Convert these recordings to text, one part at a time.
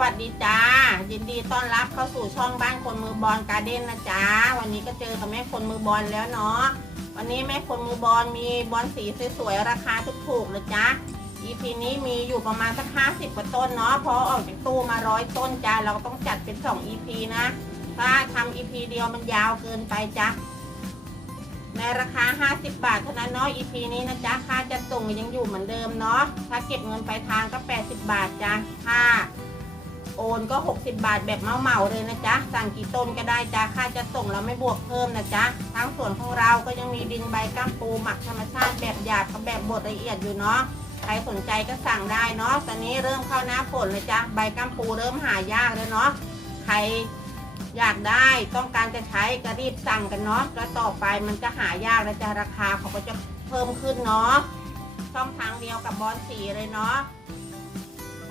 วัสดีจ้า ยินดีต้อนรับเข้าสู่ช่องบ้านคนมือบอลการ์เด้นนะจ๊ะวันนี้ก็เจอกับแม่คนมือบอลแล้วเนาะ วันนี้แม่คนมือบอลมีบอลสีสวยๆราคาถูกๆเลยจ้า EP นี้มีอยู่ประมาณสักห้าสิบกว่าต้นเนาะ เพราะออกจากตู้มาร้อยต้นจ้า เราต้องจัดเป็นสอง EP นะ ถ้าทำ EP เดียวมันยาวเกินไปจ้ะในราคา 50 บาทเท่านั้นเนาะ EP นี้นะจ๊ะ ค่าจัดส่งยังอยู่เหมือนเดิมเนาะ ถ้าเก็บเงินไปทางก็ 80 บาทจ้ะถ้า โอนก็ 60 บาทแบบเหมาๆเลยนะจ๊ะ สั่งกี่ต้นก็ได้จ้ะค่าจัดส่งเราไม่บวกเพิ่มนะจ๊ะ ทั้งส่วนของเราก็ยังมีดินใบก้ามปูหมักธรรมชาติแบบหยาบกับแบบบดละเอียดอยู่เนาะ ใครสนใจก็สั่งได้เนาะ ตอนนี้เริ่มเข้าหน้าฝนเลยจ้ะ ใบก้ามปูเริ่มหายากแล้วเนาะ ใครอยากได้ต้องการจะใช้ก็รีบสั่งกันเนาะแล้วต่อไปมันจะหายากแล้วจะราคาเขาก็จะเพิ่มขึ้นเนาะช่องทางเดียวกับบอลสีเลยเนาะ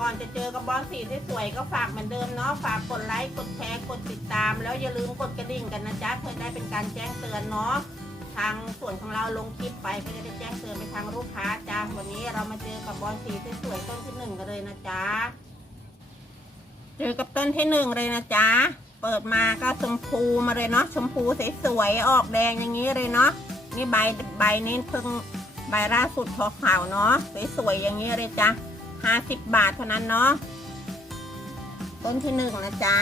ก่อนจะเจอกับบอลสีที่สวยก็ฝากเหมือนเดิมเนาะฝากกดไลค์กดแชร์กดติดตาม แล้วอย่าลืมกดกระดิ่งกันนะจ๊ะเพื่อได้เป็นการแจ้งเตือนเนาะทางส่วนของเราลงคลิปไปก็จะได้แจ้งเตือนไปทางลูกค้าจ้าวันนี้เรามาเจอกับบอลสีที่สวยต้นที่หนึ่งกันเลยนะจ๊ะเจอกับต้นที่หนึ่งเลยนะจ๊ะเปิดมาก็ชมพูมาเลยเนาะชมพูสวยๆออกแดงอย่างนี้เลยเนาะนี่ใบใบนี้เพิ่งใบล่าสุดพอขาวเนาะสวยๆอย่างนี้เลยจ้ะ ห้าสิบบาทเท่านั้นเนาะ ต้นที่หนึ่งนะจ๊ะ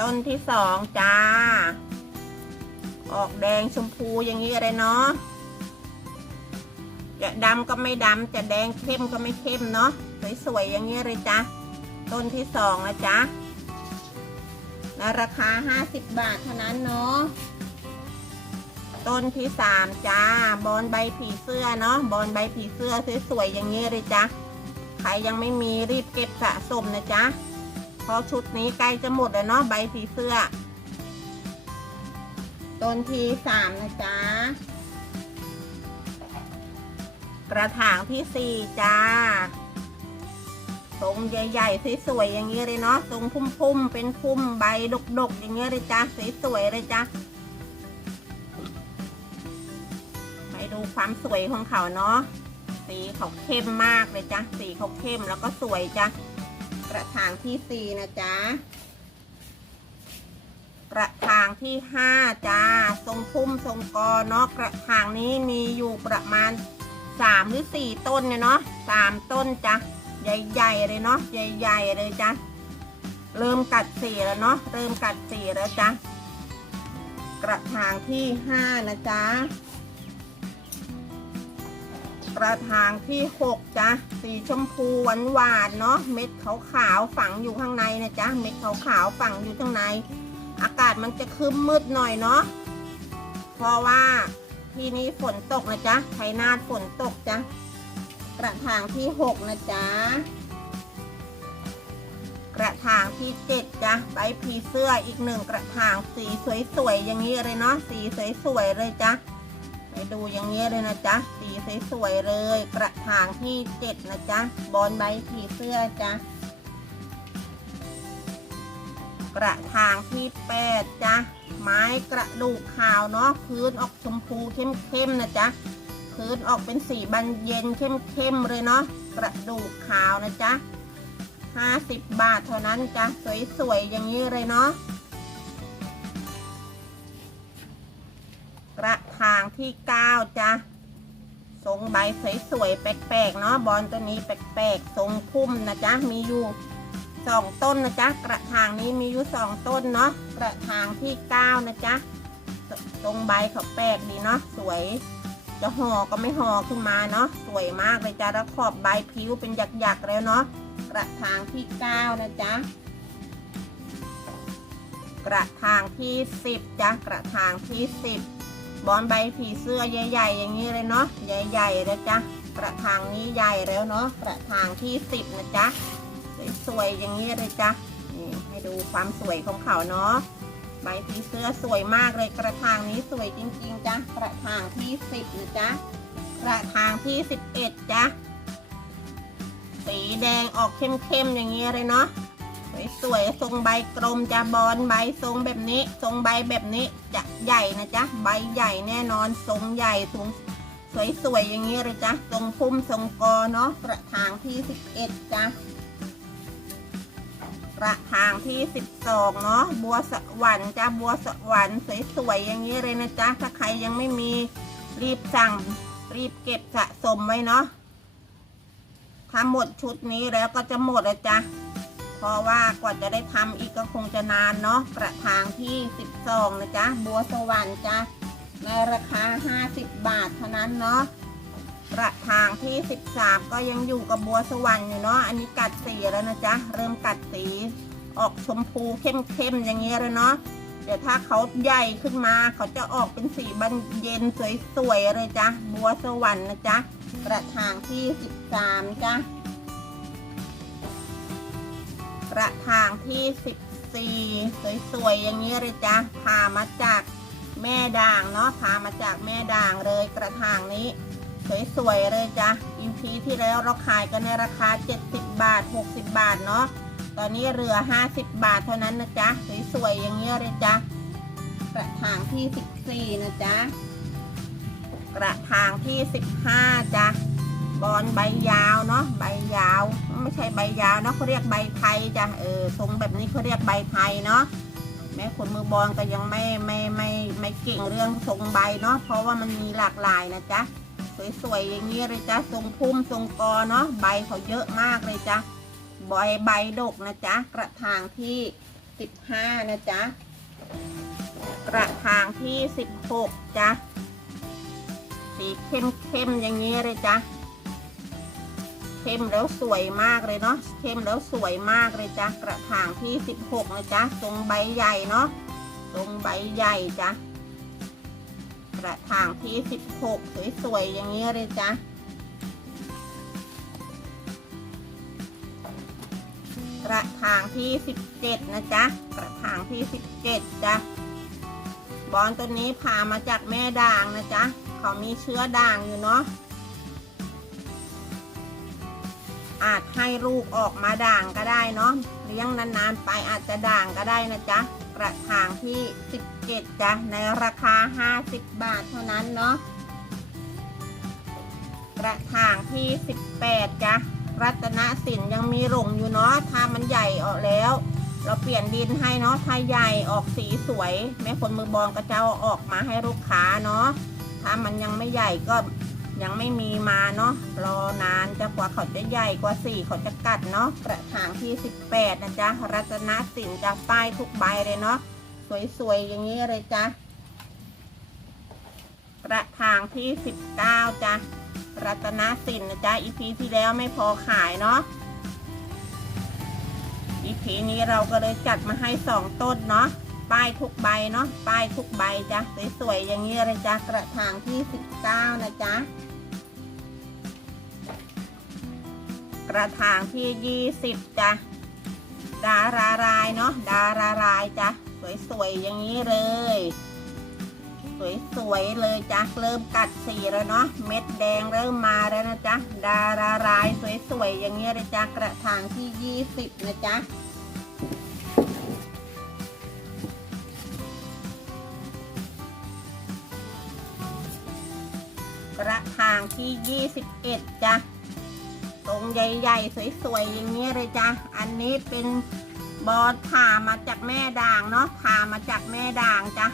ต้นที่สองจ้า ออกแดงชมพูอย่างนี้เลยเนาะ จะดำก็ไม่ดำ จะแดงเข้มก็ไม่เข้มเนาะ สวยๆอย่างนี้เลยจ้ะ ต้นที่สองนะจ๊ะราคา 50 บาทเท่านั้นเนาะ ต้นที่สามจ้า บอลใบผีเสื้อเนาะ บอลใบผีเสื้อสวยๆอย่างนี้เลยจ้ะ ใครยังไม่มีรีบเก็บสะสมนะจ๊ะเพราะชุดนี้ใกล้จะหมดแล้วเนาะใบผีเสื้อ ต้นที่สามนะจ๊ะ กระถางที่สี่จ้าทรงใหญ่ๆสวยๆอย่างเงี้เลยเนาะทรงพุ่มๆ เป็นพุ่มใบดกๆ อย่างเงี้เลยจ้าสวยๆเลยจ้า ความสวยของเขาเนาะสีเขาเข้มมากเลยจ้ะสีเขาเข้มแล้วก็สวยจ้ะกระถางที่สี่นะจ๊ะกระถางที่ห้าจ้าทรงพุ่มทรงกอเนาะกระถางนี้มีอยู่ประมาณสามหรือสี่ต้นเนี่ยเนาะสามต้นจ้ะใหญ่ๆเลยเนาะใหญ่ๆเลยจ้ะเริ่มกัดสีแล้วเนาะเริ่มกัดสีแล้วจ้ะกระถางที่ห้านะจ๊ะ กระถางที่หกจ้ะสีชมพูหวานหวานๆเนาะเม็ดขาวๆฝังอยู่ข้างในนะจ๊ะเม็ดขาวๆฝังอยู่ข้างใน อากาศมันจะครึ้มมืดหน่อยเนาะเพราะว่าที่นี้ฝนตกนะจ๊ะไทยนาดฝนตกจ้ะกระถางที่หกนะจ๊ะกระถางที่เจ็ดจ้ะใบผีเสื้ออีกหนึ่งกระถางสีสวยๆอย่างนี้เลยเนาะสีสวยๆเลยจ้ะ ไปดูอย่างนี้เลยนะจ๊ะ สีสวยๆเลย กระถางที่เจ็ดนะจ๊ะ บอลใบผีเสื้อจ้ะกระถางที่แปดจ้ะไม้กระดูกขาวเนาะ พื้นออกชมพูเข้มๆนะจ๊ะ พื้นออกเป็นสีบันเย็นเข้มๆเลยเนาะ กระดูกขาวนะจ๊ะ50บาทเท่านั้นจ้ะ สวยๆอย่างนี้เลยเนาะ ระถางที่9จ้ะทรงใบสวยๆแปลกๆเนาะบอลตัวนี้แปลกๆทรงพุ่มนะจ๊ะมีอยู่สองต้นนะจ๊ะกระถางนี้มีอยู่สองต้นเนาะกระถางที่9นะจ๊ะทรงใบเขาแปลกดีเนาะสวยจะห่อก็ไม่ห่อขึ้นมาเนาะสวยมากเลยจ้ะแล้วขอบใบผิวเป็นหยักๆแล้วเนาะกระถางที่เก้านะจ๊ะกระถางที่สิบจ้ะกระถางที่สิบ บอนใบผีเสื้อใหญ่ๆ อย่างนี้เลยเนาะใหญ่ๆแล้วจ้ะกระถางนี้ใหญ่แล้วเนาะกระถางที่สิบนะจ๊ะสวยๆอย่างนี้เลยจ้ะนี่ให้ดูความสวยของเขาเนาะใบผีเสื้อสวยมากเลยกระถางนี้สวยจริงๆจ้ะกระถางที่สิบนะจ๊ะกระถางที่สิบเอ็ดจ้ะสีแดงออกเข้มๆอย่างเงี้เลยเนาะ สวยๆทรงใบกลมจะบอลใบทรงแบบนี้ ทรงใบแบบนี้จะใหญ่นะจ๊ะใบใหญ่แน่นอนทรงใหญ่สูงสวยๆอย่างนี้เลยจ้ะทรงพุ่มทรงกอเนาะกระถางที่สิบเอ็ดจ้ะกระถางที่สิบสองเนาะบัวสวรรค์จ้ะบัวสวรรค์สวยๆอย่างนี้เลยนะจ๊ะถ้าใครยังไม่มีรีบสั่งรีบเก็บสะสมไว้เนาะถ้าหมดชุดนี้แล้วก็จะหมดเลยจ้ะ เพราะว่ากว่าจะได้ทำอีกก็คงจะนานเนาะกระถางที่ 12 นะจ๊ะ บัวสวรรค์จ้ะในราคา 50 บาทเท่านั้นเนาะกระถางที่ 13 ก็ยังอยู่กับบัวสวรรค์อยู่เนาะอันนี้กัดสีแล้วนะจ๊ะ เริ่มกัดสีออกชมพูเข้มๆอย่างเงี้ยเลยเนาะเดี๋ยวถ้าเขาใหญ่ขึ้นมาเขาจะออกเป็นสีบานเย็นสวยๆเลยจ้ะบัวสวรรค์นะจ๊ะกระถางที่ 13 จ้ะ ระถางที่ 14 สวยๆ อย่างนี้เลยจ้ะพามาจากแม่ด่างเนาะพามาจากแม่ด่างเลยกระถางนี้ สวยๆ เลยจ้ะอินพีที่แล้วเราขายกันในราคา 70 บาท 60 บาทเนาะตอนนี้เหลือ 50 บาทเท่านั้นนะจ๊ะสวยๆ อย่างนี้เลยจ้ะกระถางที่ 14 นะจ๊ะกระถางที่ 15จ้ะ บอลใบยาวเนาะใบยาว ไม่ใช่ใบยาวเนาะเขาเรียกใบไทยจ้ะเออทรงแบบนี้เขาเรียกใบไทยเนาะแม้คนมือบอลก็ยังไม่ไม่ไม่ไม่เก่งเรื่องทรงใบเนาะเพราะว่ามันมีหลากหลายนะจ๊ะสวยๆอย่างนี้เลยจ้ะทรงพุ่มทรงกอเนาะใบเขาเยอะมากเลยจ้ะใบใบดกนะจ๊ะกระถางที่15นะจ๊ะกระถางที่16จ้ะสีเข้มๆอย่างนี้เลยจ้ะ เข้มแล้วสวยมากเลยเนาะเข้มแล้วสวยมากเลยจ้ะกระถางที่ 16นะจ๊ะทรงใบใหญ่เนาะทรงใบใหญ่จ้ะกระถางที่ 16 สวยๆอย่างนี้เลยจ้ะกระถางที่ 17 นะจ๊ะกระถางที่ 17จ้ะบอลตัวนี้พามาจากแม่ด่างนะจ๊ะเขามีเชื้อด่างอยู่เนาะ อาจให้ลูกออกมาด่างก็ได้เนาะเลี้ยงนานๆไปอาจจะด่างก็ได้นะจ๊ะกระถางที่ 17จ้ะในราคา 50 บาทเท่านั้นเนาะกระถางที่ 18จ้ะรัตนสินยังมีหลงอยู่เนาะถ้ามันใหญ่ออกแล้ว เราเปลี่ยนดินให้เนาะถ้าใหญ่ออกสีสวย แม่คนมือบอลก็จะเอาออกมาให้ลูกค้าเนาะถ้ามันยังไม่ใหญ่ก็ ยังไม่มีมาเนาะรอนานจะกว่าเขาจะใหญ่กว่าสี่เขาจะกัดเนาะกระถางที่ 18 นะจ๊ะรัตนสินจะป้ายทุกใบเลยเนาะสวยๆอย่างนี้เลยจ้ะกระถางที่ 19จ้ะรัตนสินนะจ๊ะอีพีที่แล้วไม่พอขายเนาะอีพีนี้เราก็เลยจัดมาให้สองต้นเนาะ ป้ายทุกใบเนาะป้ายทุกใบจ้ะสวยๆอย่างนี้เลยจ้ะกระถางที่19นะจ๊ะกระถางที่20จ้ะดารารายเนาะดารารายจ้ะสวยๆอย่างนี้เลย สวยๆเลยจ้ะเริ่มกัดสีแล้วเนาะเม็ดแดงเริ่มมาแล้วนะจ๊ะดารารายสวยๆอย่างนี้เลยจ้ะกระถางที่20นะจ๊ะางที่ 21จ้ะตรงใหญ่ๆสวยๆอย่างนี้เลยจ้ะอันนี้เป็นบอลผ่ามาจากแม่ด่างเนาะผ่ามาจากแม่ด่างจ้ะ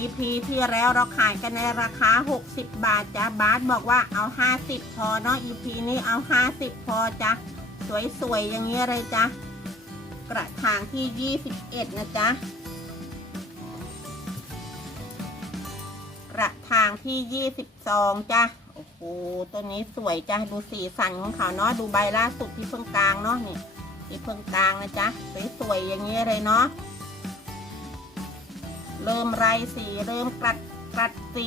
EP ที่แล้วเราขายกันในราคา 60 บาทจ้ะบาสบอกว่าเอา 50 พอเนาะ EP นี้เอา 50 พอจ้ะสวยๆอย่างนี้เลยจ้ะกระถางที่ 21 นะจ๊ะางที่22จ้ะโอ้โหตัวนี้สวยจ้ะดูสีสันของเขาเนาะดูใบล่าสุดที่เพิ่งกลางเนาะนี่ที่เพิ่งกลางนะจ๊ะสวยๆอย่างนี้เลยเนาะเริ่มไรสีเริ่มกลัดกลัดสี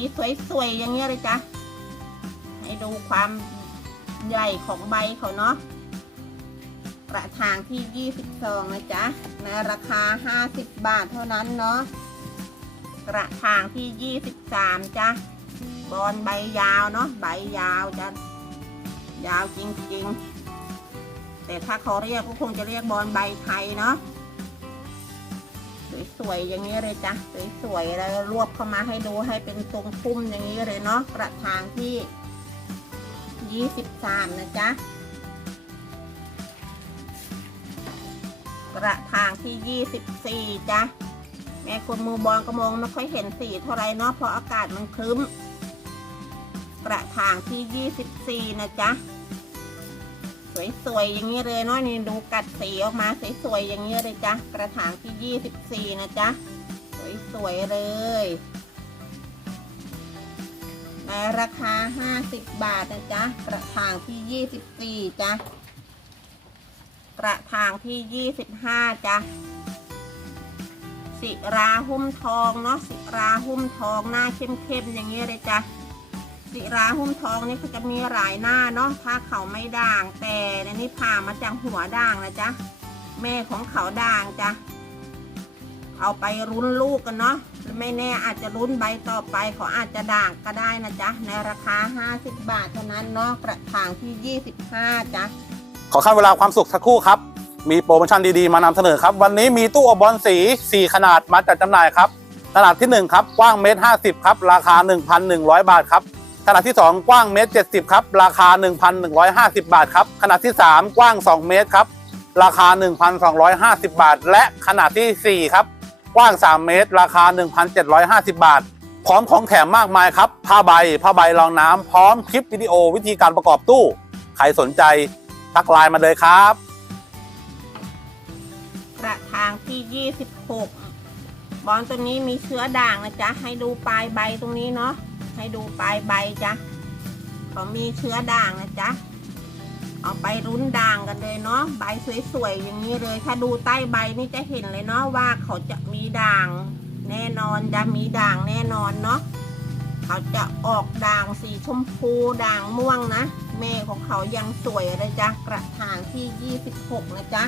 สวยๆอย่างนี้เลยจ้ะให้ดูความใหญ่ของใบเขาเนาะกระถางที่ 22 นะจ๊ะ ในราคา 50 บาทเท่านั้นเนาะ กระถางที่ 23จ้ะบอลใบยาวเนาะใบยาวจ้ะยาวจริงๆ แต่ถ้าเขาเรียกก็คงจะเรียกบอลใบไทยเนาะสวยๆอย่างนี้เลยจ้ะสวยๆแล้วรวบเข้ามาให้ดูให้เป็นทรงพุ่มอย่างนี้เลยเนาะกระถางที่ 23 นะจ๊ะกระถางที่ 24จ้ะ แม่คนมือบอลก็มองไม่ค่อยเห็นสีเท่าไรเนาะเพราะอากาศมันครึ้ม กระถางที่ 24 นะจ๊ะ สวยๆอย่างนี้เลยเนาะนี่ดูกัดสีออกมาสวยๆอย่างนี้เลยจ้ะกระถางที่ 24 นะจ๊ะ สวยๆเลยในราคา 50 บาทนะจ๊ะ กระถางที่ 24 จ้ะ กระถางที่ 25 จ้ะ สิราหุ้มทองเนาะสิราหุ้มทองหน้าเข้มๆอย่างนี้เลยจ้ะสิราหุ้มทองนี่เขาจะมีหลายหน้าเนาะถ้าเขาไม่ด่างแต่ในนี้ผ่ามาจากหัวด่างนะจ๊ะแม่ของเขาด่างจ้ะเอาไปรุ้นลูกกันเนาะไม่แน่อาจจะรุ้นใบต่อไปเขาอาจจะด่างก็ได้นะจ๊ะในราคา 50 บาทเท่านั้นเนาะกระถางที่ 25จ้ะขอขั้นเวลาความสุขสักครู่ครับ มีโปรโมชั่นดีๆ มานำเสนอครับ วันนี้มีตู้อบบอลสี 4 ขนาดมาจัดจำหน่ายครับ ขนาดที่ 1 ครับ กว้างเมตร50ครับ ราคา 1,100 บาทครับ ขนาดที่ 2 กว้างเมตร70ครับ ราคา 1,150 บาทครับ ขนาดที่ 3 กว้าง 2 เมตรครับ ราคา 1,250 บาท และขนาดทีสี่ 4 ครับ กว้าง 3 เมตร ราคา 1,750 บาท พร้อมของแถมมากมายครับ ผ้าใบ ผ้าใบรองน้ำพร้อมคลิปวิดีโอวิธีการประกอบตู้ ใครสนใจทักไลน์มาเลยครับ กระถางที่ 26 บอลตัวนี้มีเชื้อด่างนะจ๊ะ ให้ดูปลายใบตรงนี้เนาะ ให้ดูปลายใบจ้ะเขามีเชื้อด่างนะจ๊ะ เอาไปรุ้นด่างกันเลยเนาะ ใบสวยๆอย่างนี้เลย ถ้าดูใต้ใบนี่จะเห็นเลยเนาะว่าเขาจะมีด่างแน่นอนจะมีด่างแน่นอนเนาะเขาจะออกด่างสีชมพูด่างม่วงนะ แม่ของเขายังสวยเลยจ้ะกระถางที่ 26 นะจ๊ะ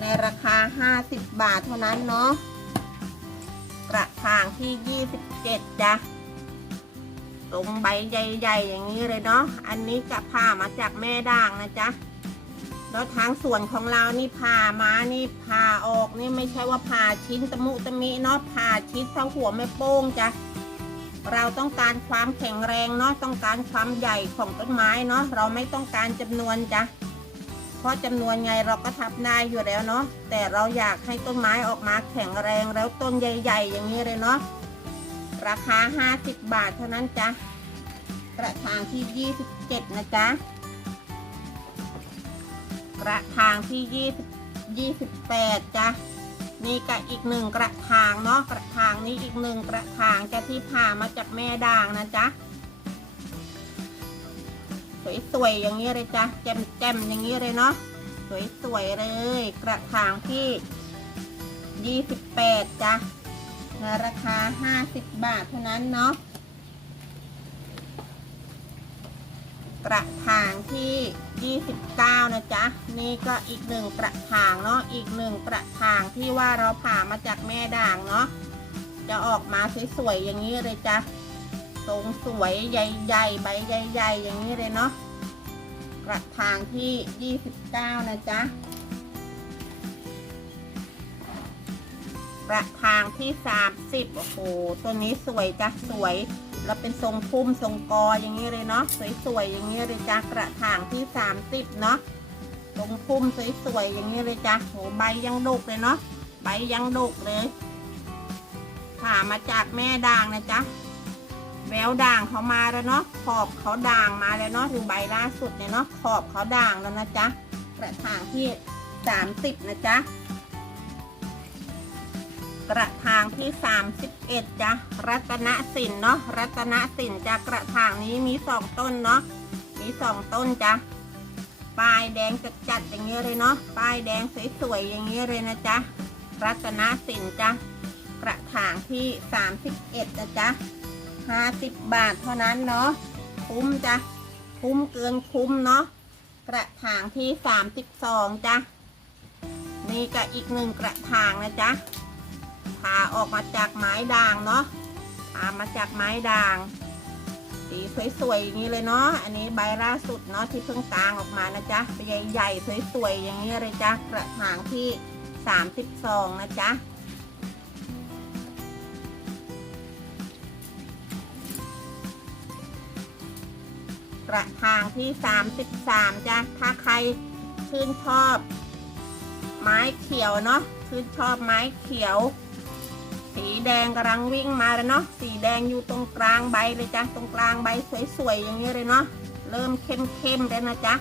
ในราคา 50 บาทเท่านั้นเนาะกระถางที่ 27จ้ะตรงใบใหญ่ๆอย่างนี้เลยเนาะอันนี้จะผ่ามาจากแม่ด่างนะจ๊ะแล้วทางส่วนของเรานี่ผ่ามานี่ผ่าออกนี่ไม่ใช่ว่าผ่าชิ้นตะมุตะมิเนาะผ่าชิ้นเท่าหัวแม่โป้งจ้ะเราต้องการความแข็งแรงเนาะต้องการความใหญ่ของต้นไม้เนาะเราไม่ต้องการจำนวนจ้ะาะจำนวนไงเราก็ทับได้อยู่แล้วเนาะแต่เราอยากให้ต้นไม้ออกมาแข็งแรงแล้วต้นใหญ่ ๆ อย่างนี้เลยเนาะราคา 50 บาทเท่านั้นจ้ะกระถางที่ 27 นะจ๊ะกระถางที่ 20 28จ้ะนี่ก็อีกหนึ่งกระถางเนาะกระถางนี้อีกหนึ่งกระถางจะที่ผ่ามาจากแม่ด่างนะจ๊ะ สวยๆอย่างนี้เลยจ้ะแจ่มๆอย่างนี้เลยเนาะสวยๆเลย กระถางที่ 28จ้ะราคา 50 บาทเท่านั้นเนาะกระถางที่ 29 นะจ๊ะ นี่ก็อีกหนึ่งกระถางเนาะ อีกหนึ่งกระถางที่ว่าเราผ่ามาจากแม่ด่างเนาะ จะออกมาสวยๆอย่างนี้เลยจ้ะ ทรงสวยใหญ่ๆใบใหญ่ๆอย่างนี้เลยเนาะกระถางที่ 29 นะจ๊ะกระถางที่ 30 โอ้โหตัวนี้สวยจ้ะสวย แล้วเป็นทรงพุ่มทรงกออย่างนี้เลยเนาะสวยๆอย่างนี้เลยจ้ะกระถางที่ 30 เนาะทรงพุ่มสวยๆอย่างนี้เลยจ้ะโหใบยังดกเลยเนาะใบยังดกเลยผ่ามาจากแม่ด่างนะจ๊ะ แววด่างเขามาแล้วเนาะขอบเขาด่างมาแล้วเนาะถึงใบล่าสุดเนี่ยเนาะขอบเขาด่างแล้วนะจ๊ะกระถางที่30นะจ๊ะกระถางที่ 31จ้ะรัตนสินเนาะรัตนสินจ้ะกระถางนี้มีสองต้นเนาะมีสองต้นจ้ะปลายแดงจัดๆอย่างเงี้ยเลยเนาะปลายแดงสวยๆอย่างเงี้ยเลยนะจ๊ะรัตนสินจ้ะกระถางที่ 31นะจ๊ะ 50 บาทเท่านั้นเนาะคุ้มจ้ะคุ้มเกินคุ้มเนาะกระถางที่ 32จ้ะนี่ก็อีกหนึ่งกระถางนะจ๊ะผ่าออกมาจากไม้ด่างเนาะผ่ามาจากไม้ด่างสีสวยๆอย่างนี้เลยเนาะ อันนี้ใบล่าสุดเนาะที่เพิ่งกลางออกมานะจ๊ะใบใหญ่ๆสวยๆอย่างนี้เลยจ้ะกระถางที่ 32 นะจ๊ะ ระถางที่ 33จ้ะถ้าใครชื่นชอบ ไม้เขียวเนาะชื่นชอบไม้เขียว สีแดงกำลังวิ่งมาแล้วเนาะสีแดงอยู่ตรงกลางใบเลยจ้ะตรงกลางใบสวยๆอย่างนี้เลยเนาะเริ่มเข้มๆแล้วนะจ๊ะ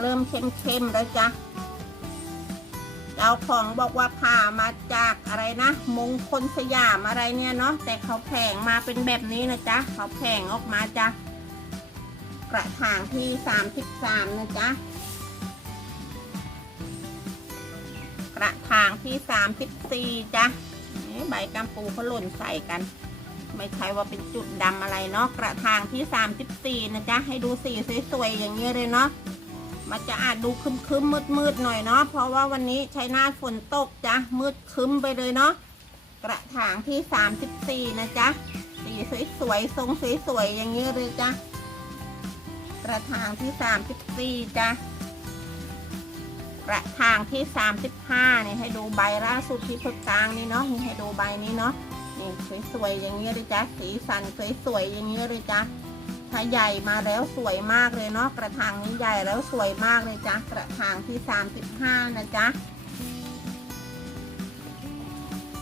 เริ่มเข้มๆแล้วจ้ะเจ้าของบอกว่าผ่ามาจากอะไรนะมงคลสยามอะไรเนี่ยเนาะแต่เขาแผงมาเป็นแบบนี้นะจ๊ะเขาแผงออกมาจ้ะ กระถางที่33นะจ๊ะ กระถางที่34จ้ะนี่ใบกัมปูเขาหล่นใส่กัน ไม่ใช่ว่าเป็นจุดดำอะไรเนาะ กระถางที่34นะจ๊ะ ให้ดูสีสวยๆอย่างนี้เลยเนาะ มันจะอาจดูคึมๆมืดๆหน่อยเนาะ เพราะว่าวันนี้ใช้หน้าฝนตกจ้ะ มืดคึมไปเลยเนาะ กระถางที่34นะจ๊ะ สีสวยๆทรงสวยๆอย่างนี้เลยจ้ะ กระถางที่34จ้ะกระถางที่35นี่ให้ดูใบล่าสุดที่พึกกลางนี่เนาะนี่ให้ดูใบนี้เนาะนี่สวยๆอย่างนี้เลยจ้ะสีสันสวยๆอย่างนี้เลยจ้ะถ้าใหญ่มาแล้วสวยมากเลยเนาะกระถางนี้ใหญ่แล้วสวยมากเลยจ้ะกระถางที่35นะจ๊ะ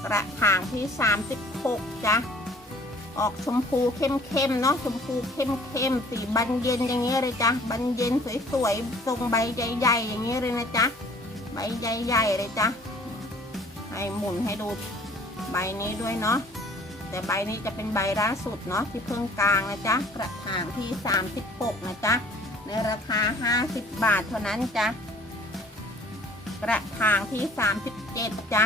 กระถางที่36จ้ะ ออกชมพูเข้มๆเนาะชมพูเข้มๆสีบันเย็นอย่างเงี้ยเลยจ้ะบันเย็นสวยๆทรงใบใหญ่ๆอย่างเงี้ยเลยนะจ๊ะใบใหญ่ๆเลยจ้ะให้หมุนให้ดูใบนี้ด้วยเนาะแต่ใบนี้จะเป็นใบล่าสุดเนาะที่เพิ่งกลางนะจ๊ะกระถางที่ 36 นะจ๊ะในราคา 50 บาทเท่านั้นจ้ะกระถางที่ 37จ้ะ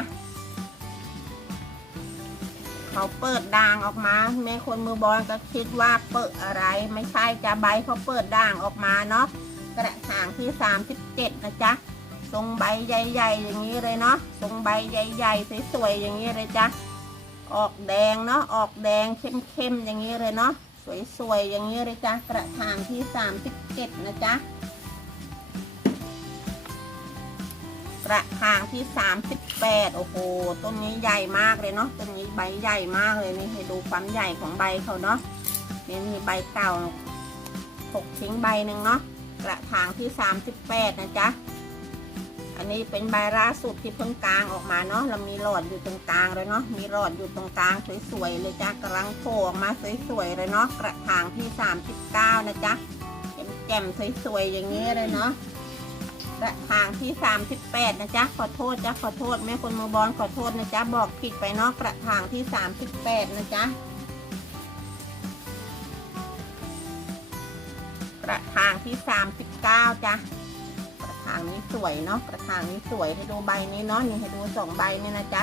เขาเปิดด่างออกมา แม่คนมือบอลก็คิดว่าเปิดอะไร ไม่ใช่จะใบเขาเปิดด่างออกมาเนาะกระถางที่ 37 นะจ๊ะทรงใบใหญ่ๆอย่างนี้เลยเนาะทรงใบใหญ่ๆสวยๆอย่างนี้เลยจ้ะออกแดงเนาะออกแดงเข้มๆอย่างนี้เลยเนาะสวยๆอย่างนี้เลยจ้ะกระถางที่ 37 นะจ๊ะ กระถางที่ 38 โอ้โห ต้นนี้ใหญ่มากเลยเนาะ ต้นนี้ใบใหญ่มากเลยนี่ให้ดูความใหญ่ของใบเขาเนาะนี่มีใบเก่าหกทิ้งใบหนึ่งเนาะ กระถางที่ 38 นะจ๊ะ อันนี้เป็นใบล่าสุดที่เพิ่งกลางออกมาเนาะ เรามีหลอดอยู่ตรงกลางเลยเนาะ มีหลอดอยู่ตรงกลางสวยๆเลยจ้ะกำลังโผล่ออกมาสวยๆเลยเนาะ กระถางที่ 39 นะจ๊ะเป็นแจ่มสวยๆอย่างนี้เลยเนาะ ระถางที่ 38 นะจ๊ะ ขอโทษจ้ะขอโทษ แม่คนมือบอลขอโทษนะจ๊ะ บอกผิดไปเนาะกระถางที่ 38 นะจ๊ะ กระถางที่ 39 จ้ะ กระถางนี้สวยเนาะ กระถางนี้สวยให้ดูใบนี้เนาะ นี่ให้ดูสองใบนี่นะจ๊ะ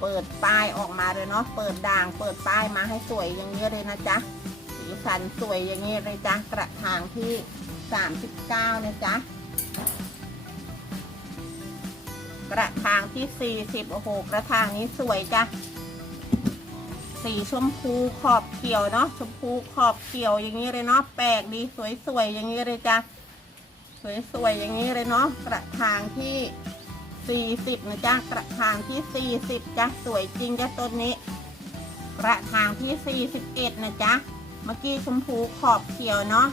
เปิดป้ายออกมาเลยเนาะ เปิดด่าง เปิดป้ายมาให้สวยอย่างนี้เลยนะจ๊ะ สีสันสวยอย่างนี้เลยจ้ะ กระถางที่ สามสิบเก้านะจ๊ะกระถางที่สี่สิบโอ้โห กระถางนี้สวยจ้ะ สีชมพูขอบเขียวเนาะ ชมพูขอบเขียวอย่างนี้เลยเนาะ แปลกดีสวยๆอย่างนี้เลยจ้ะ สวยๆอย่างนี้เลยเนาะ กระถางที่ 40นะจ๊ะ กระถางที่ 40จ้ะ สวยจริงจ้ะต้นนี้ กระถางที่ 41นะจ๊ะ เมื่อกี้ชมพูขอบเขียวเนาะ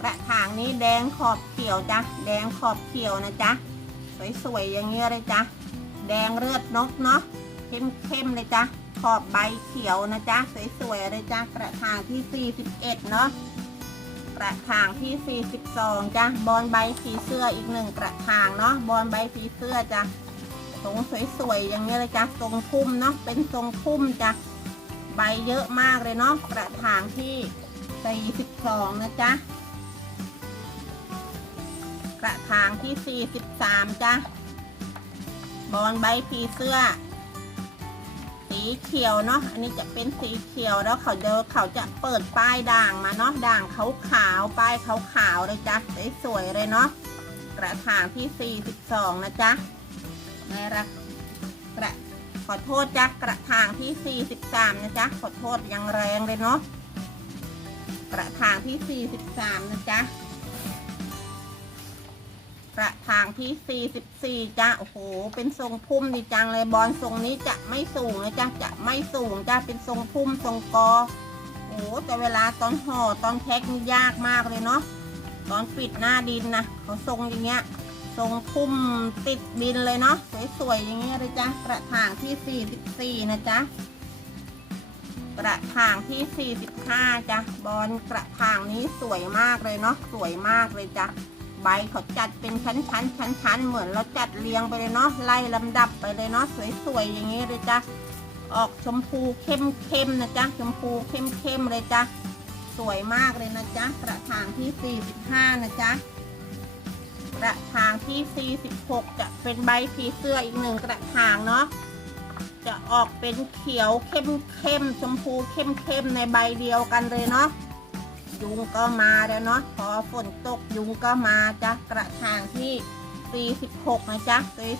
กระถางนี้แดงขอบเขียวจ้ะแดงขอบเขียวนะจ๊ะสวยๆอย่างนี้ยเลยจ้ะแดงเลือดนกเนาะเข้มๆเลยจ้ะขอบใบเขียวนะจ๊ะสวยๆเลยจ้ะกระถางที่ 41 เนาะกระถางที่ 42จ้ะบอลใบผีเสื้ออีกหนึ่งกระถางเนาะบอลใบผีเสื้อจ้ะทรงสวยๆอย่างนี้เลยจ้ะทรงพุ่มเนาะเป็นทรงพุ่มจ้ะใบเยอะมากเลยเนาะกระถางที่ 42 นะจ๊ะ กระถางที่ 43จ้ะบอลใบผีเสื้อ สีเขียวเนาะอันนี้จะเป็นสีเขียวแล้วเขาเดเขาจะเปิดป้ายด่างมาเนาะด่างขาวขาวป้ายขาวขาวเลยจ้ะสวยๆเลยเนาะกระถางที่ 42 นะจ๊ะในรักกระขอโทษจ้ะกระถางที่ 43 นะจ๊ะขอโทษยังแรงเลยเนาะกระถางที่ 43 นะจ๊ะ กระถางที่ 44จ้ะโอ้โห เป็นทรงพุ่มดีจังเลยบอลทรงนี้จะไม่สูงนะจ๊ะจะไม่สูงจ้ะเป็นทรงพุ่มทรงกอโอ้แต่เวลาตอนห่อตอนแพ็คนี่ยากมากเลยเนาะตอนปิดหน้าดินนะเขาทรงอย่างเงี้ยทรงพุ่มติดดินเลยเนาะสวยๆอย่างเงี้ยเลยจ้ะกระถางที่ 44 นะจ๊ะกระถางที่ 45จ้ะบอลกระถางนี้สวยมากเลยเนาะสวยมากเลยจ้ะ ใบเขาจัดเป็นชั้นๆชั้นๆเหมือนเราจัดเรียงไปเลยเนาะไล่ลำดับไปเลยเนาะสวยๆอย่างเงี้เลยจ้ะออกชมพูเข้มๆนะจ๊ะชมพูเข้มๆเลยจ้ะสวยมากเลยนะจ๊ะกระถางที่ 45 นะจ๊ะกระถางที่ 46 จะเป็นใบผีเสื้ออีกหนึ่งกระถางเนาะจะออกเป็นเขียวเข้มๆชมพูเข้มๆในใบเดียวกันเลยเนาะ ยุงก็มาแล้วเนาะพอฝนตกยุงก็มาจ้ะกระถางที่ 46 นะจ๊ะ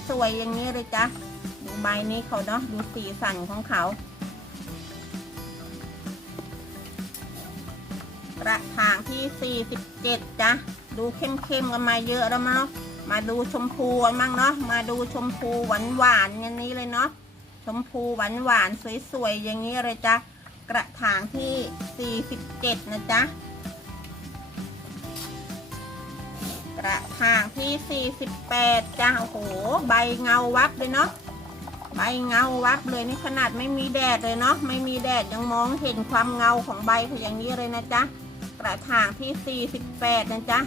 สวยๆอย่างนี้เลยจ้ะดูใบนี้เขาเนาะดูสีสันของเขา กระถางที่ 47 จ้ะดูเข้มๆกันมาเยอะแล้วมั้งเนาะมาดูชมพูกันมั่งเนาะมาดูชมพูหวานๆอย่างนี้เลยเนาะชมพูหวานๆสวยๆอย่างนี้เลยจ้ะ กระถางที่ 47 นะจ๊ะ กระถางที่ 48 จ้าโอ้โห ใบเงาวับเลยเนาะ ใบเงาวับเลยนี่ขนาดไม่มีแดดเลยเนาะ ไม่มีแดดยังมองเห็นความเงาของใบเขาอย่างนี้เลยนะจ๊ะ กระถางที่ 48 นะจ๊ะ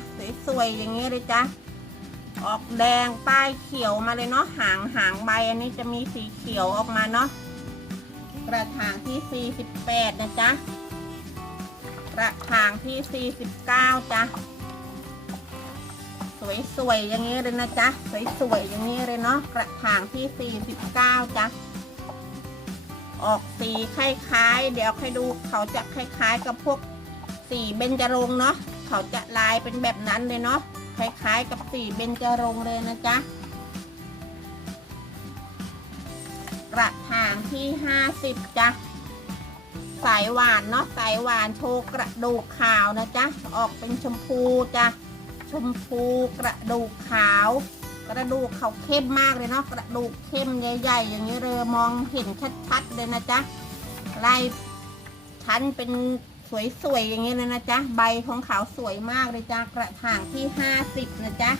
สวยๆอย่างนี้เลยจ้ะออกแดงป้ายเขียวมาเลยเนาะหางหางใบอันนี้จะมีสีเขียวออกมาเนาะ กระถางที่ 48 นะจ๊ะ กระถางที่ 49 จ้ะ สวยๆ อย่างนี้เลยนะจ๊ะ สวยๆ อย่างนี้เลยเนาะ กระถางที่ 49 จ้ะ ออกสีคล้ายๆ เดี๋ยวให้ดูเขาจะคล้ายๆ กับพวกสีเบญจรงค์เนาะ เขาจะลายเป็นแบบนั้นเลยเนาะ คล้ายๆ กับสีเบญจรงค์เลยนะจ๊ะ กระถางที่ 50จ้ะสายหวานเนาะสายหวานโชว์กระดูกขาวนะจ๊ะออกเป็นชมพูจ้ะชมพูกระดูกขาว กระดูกเขาเข้มมากเลยเนาะกระดูกเข้มใหญ่ ๆ อย่างนี้เลยมองเห็นชัดๆเลยนะจ๊ะลายชั้นเป็นสวยๆอย่างนี้เลยนะจ๊ะใบของเขาสวยมากเลยจ้ะกระถางที่ห้าสิบนะจ๊ะ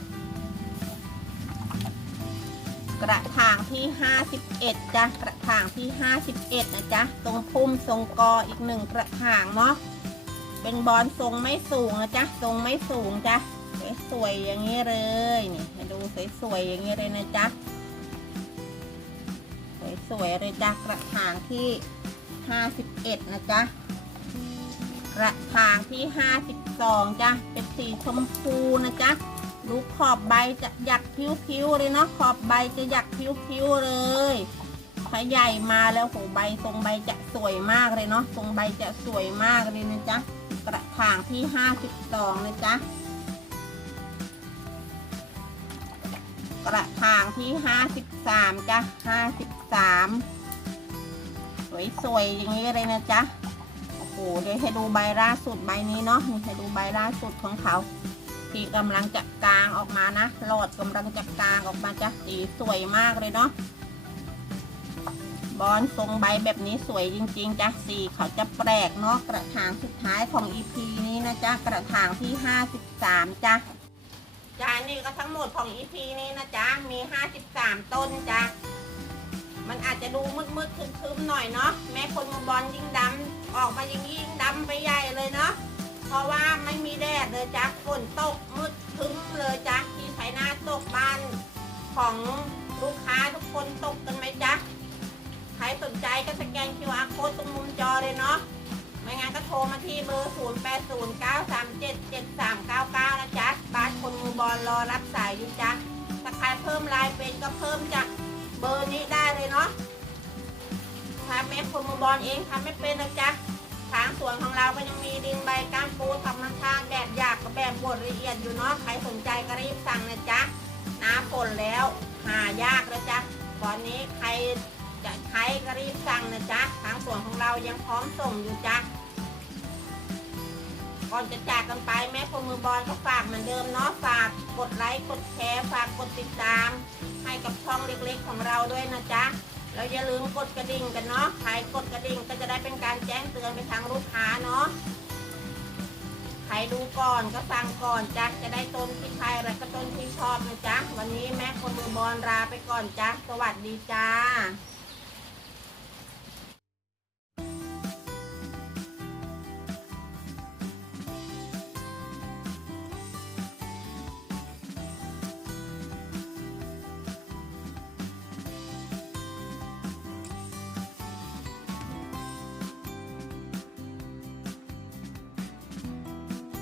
กระถางที่ห้าสิบเจ้ะกระถางที่ห้าสิบเอ็ดนะจ๊ะตรงพุ่มทรงกออีกหนึ่งกระถางเนาะเป็นบอลทรงไม่สูงนะจ๊ะทรงไม่สูงจ้ะสวยๆอย่างนี้เลยนี่ให้ดูสวยๆอย่างนี้เลยนะจ๊ะสวยๆเลยจ้ะกระถางที่ 51 นะจ๊ะกระถางที่ 52จ้ะเป็นสีชมพูนะจ๊ะ ดูขอบใบจะหยักพิ้วๆเลยเนาะขอบใบจะหยักพิ้วๆเลยถ้าใหญ่มาแล้วโหใบทรงใบจะสวยมากเลยเนาะทรงใบจะสวยมากเลยนะจ๊ะกระถางที่52นะจ๊ะกระถางที่53จ้ะ53สวยๆอย่างนี้เลยนะจ๊ะโอ้โหเดี๋ยวให้ดูใบล่าสุดใบนี้เนาะให้ดูใบล่าสุดของเขา ที่กำลังจะกลางออกมานะ หลอดกำลังจะกลางออกมาจ้ะสีสวยมากเลยเนาะ บอลทรงใบแบบนี้สวยจริงๆจ้ะสีเขาจะแปลกเนาะกระถางสุดท้ายของ EP นี้นะจ๊ะกระถางที่ 53จ้ะจ้านี่ก็ทั้งหมดของ EP นี้นะจ๊ะมี 53 ต้นจ้ะมันอาจจะดูมืดๆคึมๆหน่อยเนาะแม่คนมือบอลยิ่งดำออกมายิ่งยิ่งดำไปใหญ่เลยเนาะ ราะว่าไม่มีแดดเลยจ้ะฝนตกมืดครึ้มเลยจ้ะที่ไชนาตกบ้านของลูกค้าทุกคนตกกันไหมจ๊ะใครสนใจก็สแกน QR code ตรงมุมจอเลยเนาะไม่งั้นก็โทรมาที่เบอร์ 0 8 0 9 3 7 7 3 9 9 นะจ๊ะบ้านคนมือบอลรอรับสายอยู่จ้ะถ้าใครเพิ่มลน์เป็นก็เพิ่มจากเบอร์นี้ได้เลยเนาะถ้าแม่คนมือบอลเองทำไม่เป็นนะจ๊ะ ทางสวนของเราก็ยังมีดินใบก้ามปูทำน้ำทางแบบหยาบกับแบบบดละเอียดอยู่เนาะใครสนใจก็รีบสั่งนะจ๊ะน้าฝนแล้วหายากแล้วจ้ะตอนนี้ใครจะใช้ก็รีบสั่งนะจ๊ะทางสวนของเรายังพร้อมส่งอยู่จ้ะก่อนจะจากกันไปแม่คนมือบอลก็ฝากเหมือนเดิมเนาะฝากกดไลค์กดแชร์ฝากกดติดตาม ให้กับช่องเล็กๆของเราด้วยนะจ๊ะ แล้วอย่าลืมกดกระดิ่งกันเนาะใครกดกระดิ่งก็จะได้เป็นการแจ้งเตือนไปทางลูกค้าเนาะใครดูก่อนก็สั่งก่อนจ้ะจะได้ต้นที่ใครและก็ต้นที่ชอบนะจ๊ะ วันนี้แม่คนมือบอลลาไปก่อนจ้ะ สวัสดีจ้า